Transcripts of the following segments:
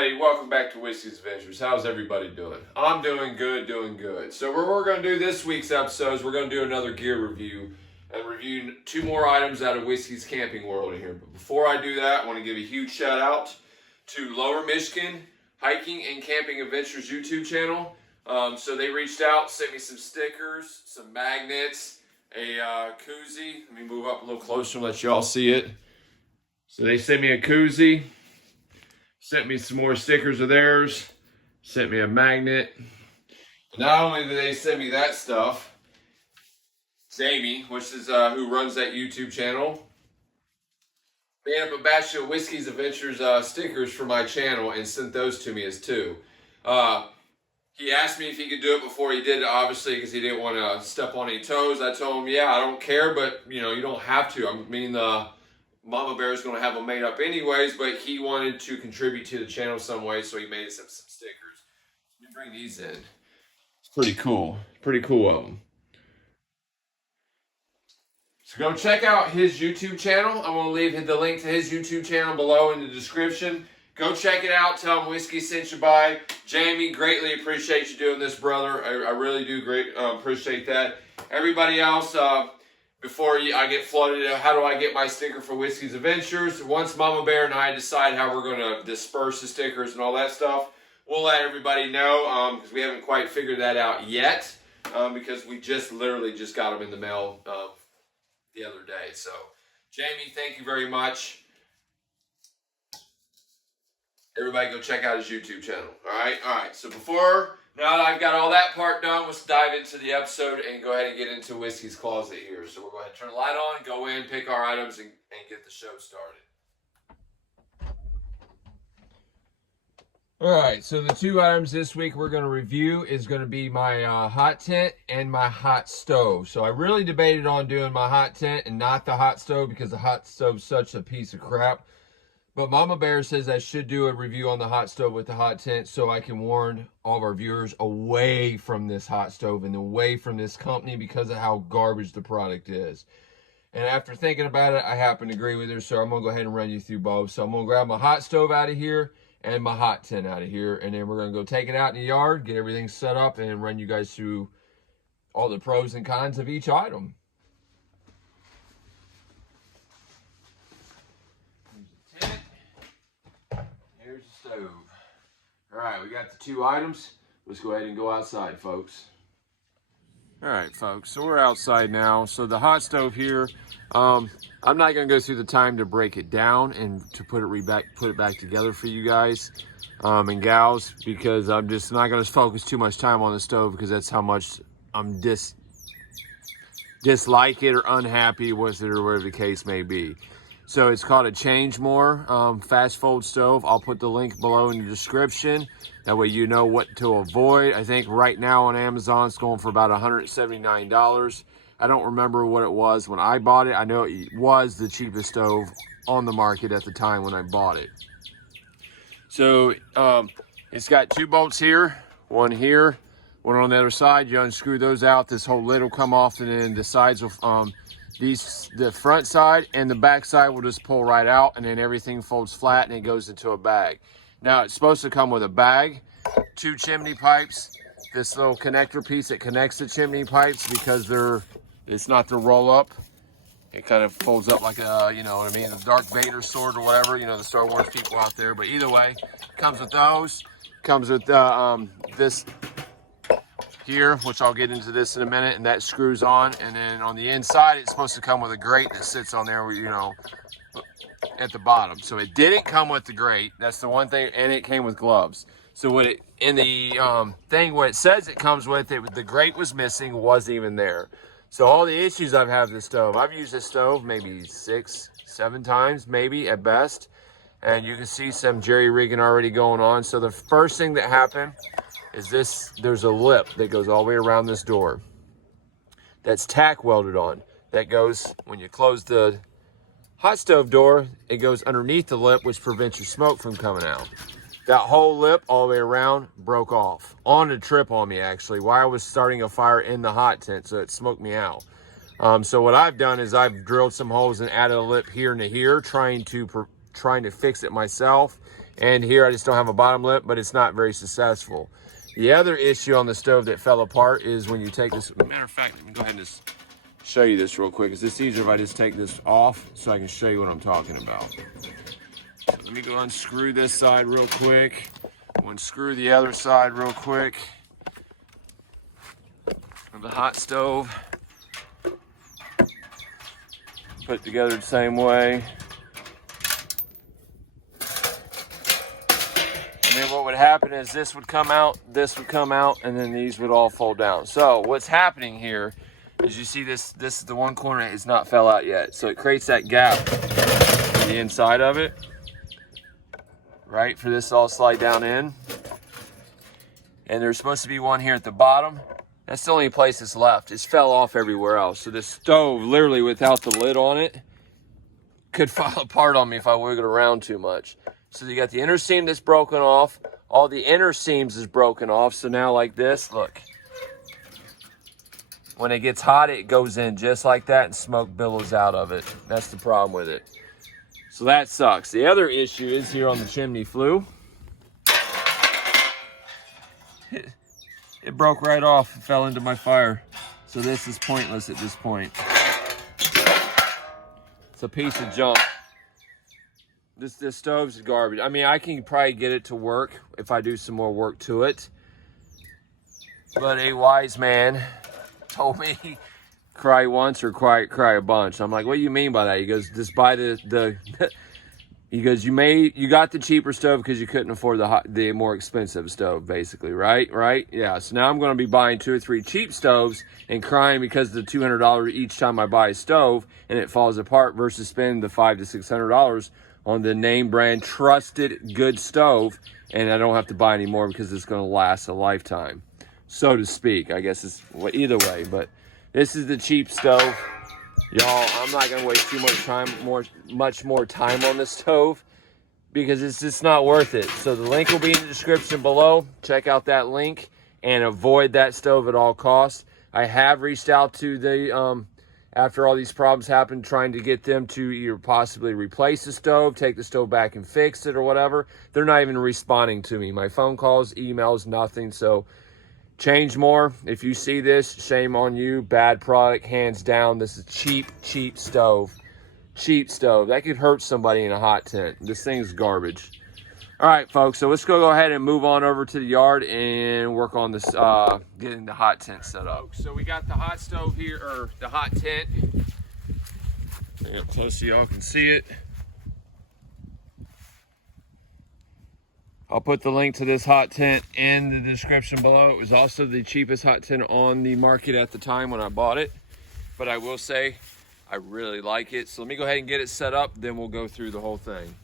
everybody, welcome back to Whiskey's Adventures. How's everybody doing? I'm doing good, doing good. So what we're going to do this week's episode is we're going to do another gear review and review 2 more items out of Whiskey's Camping World in here. But before I do that, I want to give a huge shout out to Lower Michigan Hiking and Camping Adventures YouTube channel. So they reached out, sent me some stickers, some magnets, a koozie. Let me move up a little closer and let y'all see it. So they sent me a koozie. Sent me some more stickers of theirs. Sent me a magnet. Not only did they send me that stuff, it's Amy, which is who runs that YouTube channel, made up a batch of Whiskey's Adventures stickers for my channel and sent those to me as two. He asked me if he could do it before he did it, obviously, because he didn't want to step on any toes. I told him, yeah, I don't care, but you know, you don't have to. I mean, Mama Bear is going to have them made up anyways, but he wanted to contribute to the channel some way, so he made us some stickers. Let me bring these in. It's pretty cool. Pretty cool of them. So go check out his YouTube channel. I'm going to leave the link to his YouTube channel below in the description. Go check it out. Tell him Whiskey sent you by. Jamie, greatly appreciate you doing this, brother. I really do appreciate that. Everybody else, before I get flooded, how do I get my sticker for Whiskey's Adventures? Once Mama Bear and I decide how we're going to disperse the stickers and all that stuff, we'll let everybody know, because we haven't quite figured that out yet, because we literally just got them in the mail the other day. So, Jamie, thank you very much. Everybody go check out his YouTube channel. All right. So now that I've got all that part done, let's dive into the episode and go ahead and get into Whiskey's Closet here. So we'll go ahead and turn the light on, go in, pick our items, and get the show started. All right, so the 2 items this week we're going to review is going to be my hot tent and my hot stove. So I really debated on doing my hot tent and not the hot stove because the hot stove's such a piece of crap. But Mama Bear says I should do a review on the hot stove with the hot tent so I can warn all of our viewers away from this hot stove and away from this company because of how garbage the product is. And after thinking about it, I happen to agree with her, so I'm going to go ahead and run you through both. So I'm going to grab my hot stove out of here and my hot tent out of here, and then we're going to go take it out in the yard, get everything set up, and run you guys through all the pros and cons of each item. Stove. All right, we got the 2 items. Let's go ahead and go outside, folks. All right, folks, so we're outside now. So the hot stove here, I'm not going to go through the time to break it down and to put it back together for you guys and gals, because I'm just not going to focus too much time on the stove because that's how much I'm dislike it or unhappy with it or whatever the case may be. So it's called a Change More Fastfold stove. I'll put the link below in the description. That way you know what to avoid. I think right now on Amazon it's going for about $179. I don't remember what it was when I bought it. I know it was the cheapest stove on the market at the time when I bought it. So it's got 2 bolts here, one here, one on the other side. You unscrew those out, this whole lid will come off, and then the sides will the front side and the back side will just pull right out, and then everything folds flat and it goes into a bag. Now it's supposed to come with a bag, 2 chimney pipes, this little connector piece that connects the chimney pipes because it's not the roll up. It kind of folds up like a, you know what I mean, a Darth Vader sword or whatever, you know, the Star Wars people out there. But either way, comes with those, comes with this here, which I'll get into this in a minute, and that screws on. And then on the inside it's supposed to come with a grate that sits on there, you know, at the bottom. So it didn't come with the grate, that's the one thing, and it came with gloves. So what it in the thing, what it says it comes with, the grate was missing, wasn't even there. So all the issues I've had with this stove, I've used this stove maybe 6-7 times maybe at best, and you can see some jerry rigging already going on. So the first thing that happened is there's a lip that goes all the way around this door that's tack welded on, that goes, when you close the hot stove door, it goes underneath the lip, which prevents your smoke from coming out. That whole lip all the way around broke off on a trip on me, actually, while I was starting a fire in the hot tent, so it smoked me out. So what I've done is I've drilled some holes and added a lip here and here, trying to fix it myself And here I just don't have a bottom lip, but it's not very successful. The other issue on the stove that fell apart is when you take this, matter of fact, let me go ahead and just show you this real quick. Is this easier if I just take this off so I can show you what I'm talking about? So let me go unscrew this side real quick. Unscrew the other side real quick of the hot stove. Put it together the same way. And then what would happen is this would come out, and then these would all fold down. So what's happening here is you see this is the one corner that is not fell out yet. So it creates that gap in the inside of it, right, for this to all slide down in. And there's supposed to be one here at the bottom. That's the only place that's left. It's fell off everywhere else. So this stove, literally without the lid on it, could fall apart on me if I wiggled around too much. So you got the inner seam that's broken off. All the inner seams is broken off. So now like this, look. When it gets hot, it goes in just like that and smoke billows out of it. That's the problem with it. So that sucks. The other issue is here on the chimney flue. It broke right off and fell into my fire. So this is pointless at this point. It's a piece of junk. This stove's garbage. I mean, I can probably get it to work if I do some more work to it. But a wise man told me, cry once or cry a bunch. I'm like, what do you mean by that? He goes, just buy the he goes, you got the cheaper stove because you couldn't afford the more expensive stove, basically, right? Yeah, so now I'm going to be buying 2 or 3 cheap stoves and crying because of the $200 each time I buy a stove and it falls apart versus spending the $500 to $600 on the name brand trusted good stove, and I don't have to buy any more because it's going to last a lifetime, so to speak. I guess it's either way, but this is the cheap stove. Y'all, I'm not gonna waste too much more time on this stove because it's just not worth it. So the link will be in the description below. Check out that link and avoid that stove at all costs. I have reached out to the after all these problems happened, trying to get them to either possibly replace the stove, take the stove back and fix it or whatever. They're not even responding to me. My phone calls, emails, nothing. So change more. If you see this, shame on you. Bad product, hands down. This is cheap stove. Cheap stove. That could hurt somebody in a hot tent. This thing's garbage. All right, folks. So let's go ahead and move on over to the yard and work on this, getting the hot tent set up. So we got the hot stove here, or the hot tent. Bring it up close so y'all can see it. I'll put the link to this hot tent in the description below. It was also the cheapest hot tent on the market at the time when I bought it. But I will say, I really like it. So let me go ahead and get it set up, then we'll go through the whole thing.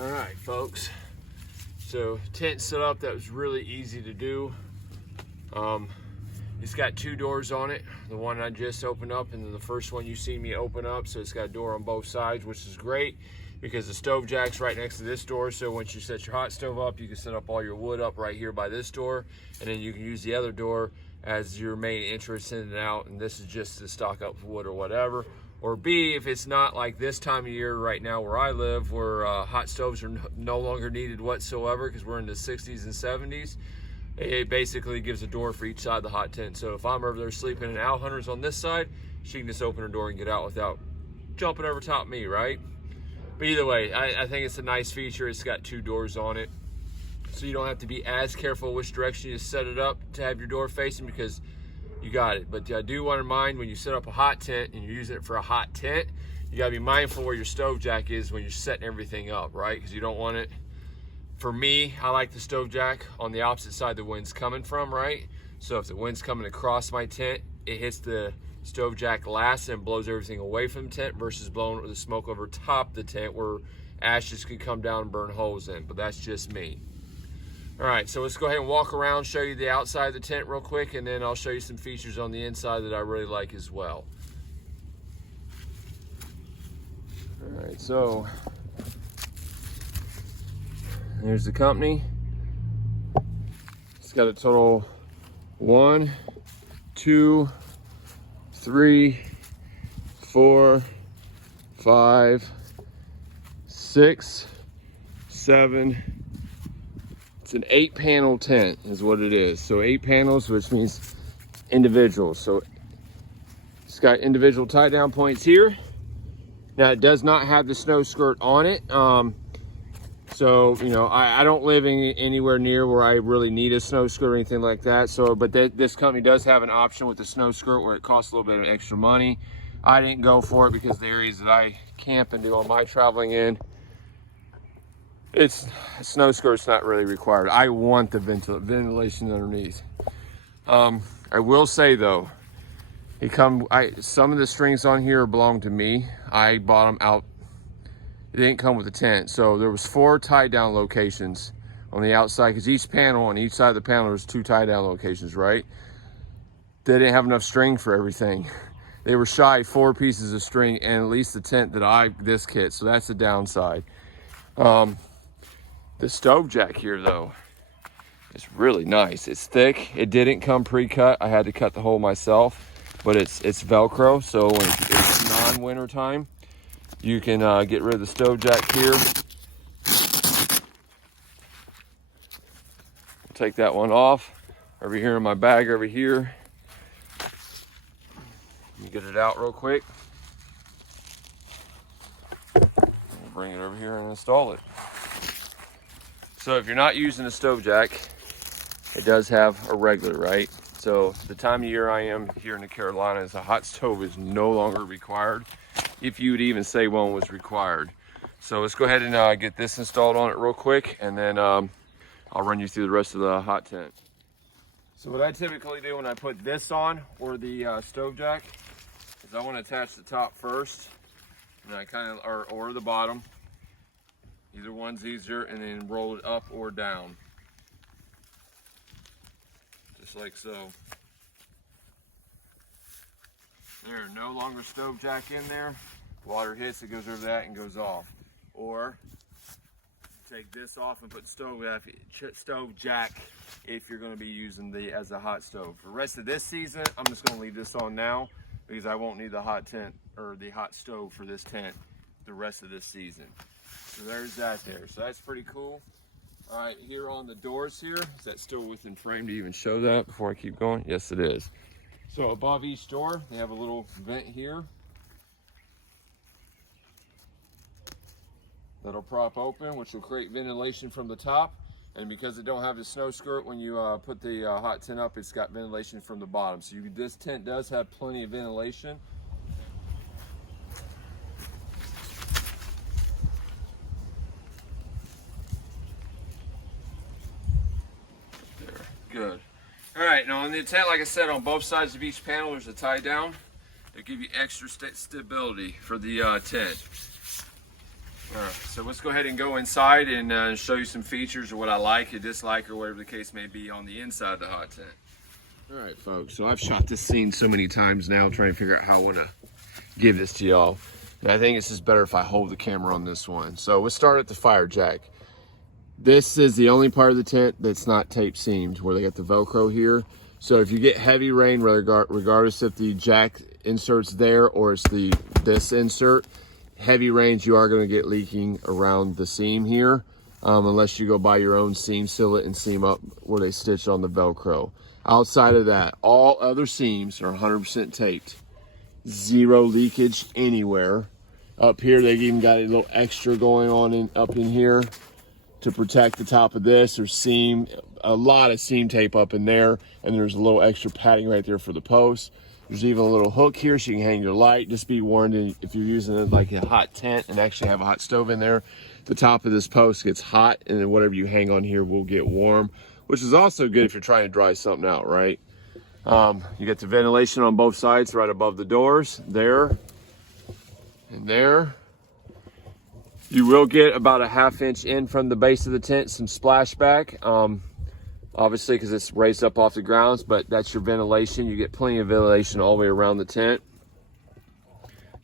All right, folks. So tent set up, that was really easy to do. It's got 2 doors on it. The one I just opened up, and then the first one you see me open up. So it's got a door on both sides, which is great because the stove jack's right next to this door. So once you set your hot stove up, you can set up all your wood up right here by this door, and then you can use the other door as your main entrance in and out. And this is just to stock up wood or whatever. Or B, if it's not like this time of year right now where I live, where hot stoves are no longer needed whatsoever because we're in the 60s and 70s, it basically gives a door for each side of the hot tent. So if I'm over there sleeping and Owl Hunter's on this side, she can just open her door and get out without jumping over top me, right? But either way, I think it's a nice feature. It's got 2 doors on it. So you don't have to be as careful which direction you set it up to have your door facing, because you got it. But I do want to remind, when you set up a hot tent and you're using it for a hot tent, you got to be mindful where your stove jack is when you're setting everything up, right? Because you don't want it. For me, I like the stove jack on the opposite side the wind's coming from, right? So if the wind's coming across my tent, it hits the stove jack last and blows everything away from the tent, versus blowing the smoke over top the tent where ashes could come down and burn holes in. But that's just me. All right, so let's go ahead and walk around, show you the outside of the tent real quick, and then I'll show you some features on the inside that I really like as well. All right, so here's the company. It's got a total 1, 2, 3, 4, 5, 6, 7. It's an 8-panel tent is what it is. So 8 panels, which means individual. So it's got individual tie down points here. Now it does not have the snow skirt on it. So, you know, I don't live anywhere near where I really need a snow skirt or anything like that. So, but this company does have an option with the snow skirt where it costs a little bit of extra money. I didn't go for it because the areas that I camp and do all my traveling in, snow skirt's not really required. I want the ventilation underneath. I will say though, some of the strings on here belong to me. I bought them out. It didn't come with the tent. So there was 4 tie down locations on the outside, because each panel, on each side of the panel, there's 2 tie down locations, right? They didn't have enough string for everything. They were shy 4 pieces of string, and at least the tent that this kit, so that's the downside. The stove jack here though, it's really nice. It's thick. It didn't come pre-cut. I had to cut the hole myself, but it's Velcro. So when it's non-winter time, you can get rid of the stove jack here. Take that one off. Over here in my bag over here. Let me get it out real quick. We'll bring it over here and install it. So if you're not using a stove jack, it does have a regular, right? So the time of year I am here in the Carolinas, a hot stove is no longer required, if you would even say one was required. So let's go ahead and get this installed on it real quick, and then I'll run you through the rest of the hot tent. So what I typically do when I put this on, or the stove jack, is I want to attach the top first, and I kind of, or the bottom. Either one's easier, and then roll it up or down. Just like so. There, no longer stove jack in there. Water hits, it goes over that and goes off. Or take this off and put stove jack if you're going to be using as a hot stove. For the rest of this season, I'm just going to leave this on now because I won't need the hot tent or the hot stove for this tent the rest of this season. So there's that there. So that's pretty cool. All right, here on the doors here, is that still within frame to even show that before I keep going? Yes, it is. So above each door, they have a little vent here that'll prop open, which will create ventilation from the top. And because it don't have the snow skirt, when you put the hot tent up, it's got ventilation from the bottom. So this tent does have plenty of ventilation. Good. All right, now on the tent, like I said, on both sides of each panel, there's a tie down. They give you extra stability for the tent. All right, so let's go ahead and go inside and show you some features or what I like or dislike or whatever the case may be on the inside of the hot tent. All right, folks, so I've shot this scene so many times now trying to figure out how I want to give this to y'all. And I think it's just better if I hold the camera on this one. So we'll start at the fire jack. This is the only part of the tent that's not tape seamed, where they got the Velcro here. So if you get heavy rain, regardless if the jack insert's there or it's this insert, heavy rains, you are going to get leaking around the seam here, unless you go buy your own seam sealant and seam up where they stitch on the Velcro. Outside of that, all other seams are 100% taped. Zero leakage anywhere. Up here, they've even got a little extra going on up in here to protect the top of this. There's seam, a lot of seam tape up in there, and there's a little extra padding right there for the post. There's even a little hook here so you can hang your light. Just be warned, if you're using it like a hot tent and actually have a hot stove in there, the top of this post gets hot, and then whatever you hang on here will get warm, which is also good if you're trying to dry something out, right? You get the ventilation on both sides right above the doors, there and there. You will get about a 1/2 inch in from the base of the tent, some splashback, obviously because it's raised up off the grounds, but that's your ventilation. You get plenty of ventilation all the way around the tent.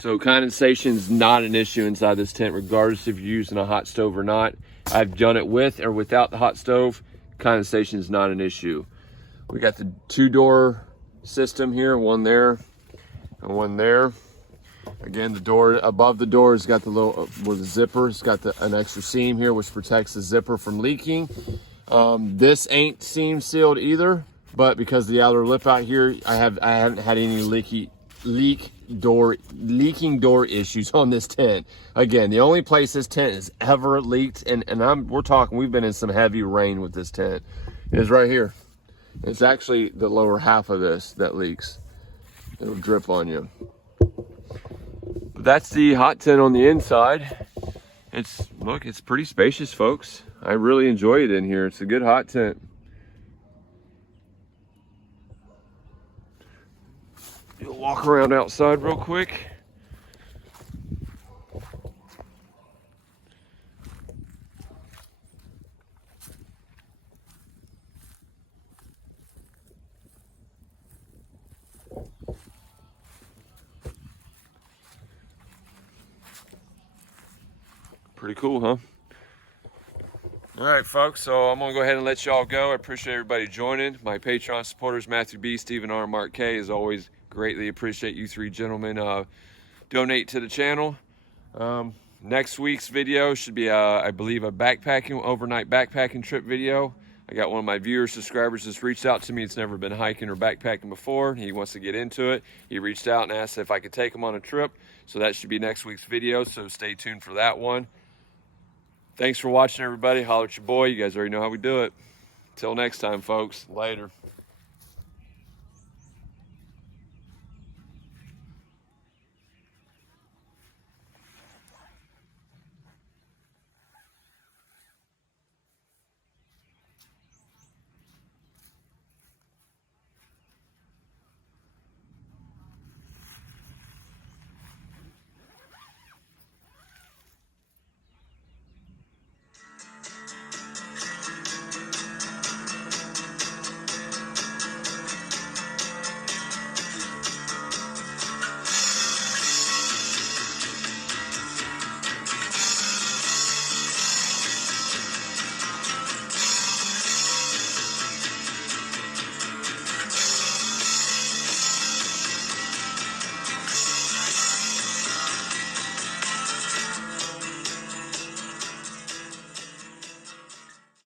So condensation is not an issue inside this tent, regardless if you're using a hot stove or not. I've done it with or without the hot stove. Condensation is not an issue. We got the 2-door system here, one there and one there. Again, the door above the door has got the little with the zipper. It's got an extra seam here which protects the zipper from leaking. This ain't seam sealed either, but because the outer lip out here, I haven't had any leaking door issues on this tent. Again, the only place this tent has ever leaked, and we've been in some heavy rain with this tent, is right here. It's actually the lower half of this that leaks. It'll drip on you. But that's the hot tent on the inside. Look, it's pretty spacious, folks. I really enjoy it in here. It's a good hot tent. You'll walk around outside real quick. Pretty cool, huh? All right, folks, so I'm gonna go ahead and let y'all go. I appreciate everybody joining. My Patreon supporters, Matthew B, Stephen R, Mark K, as always, greatly appreciate you three gentlemen donate to the channel. Next week's video should be, I believe, a overnight backpacking trip video. I got one of my viewers, subscribers, just reached out to me. It's never been hiking or backpacking before. He wants to get into it. He reached out and asked if I could take him on a trip. So that should be next week's video, so stay tuned for that one. Thanks for watching, everybody. Holler at your boy. You guys already know how we do it. Till next time, folks. Later.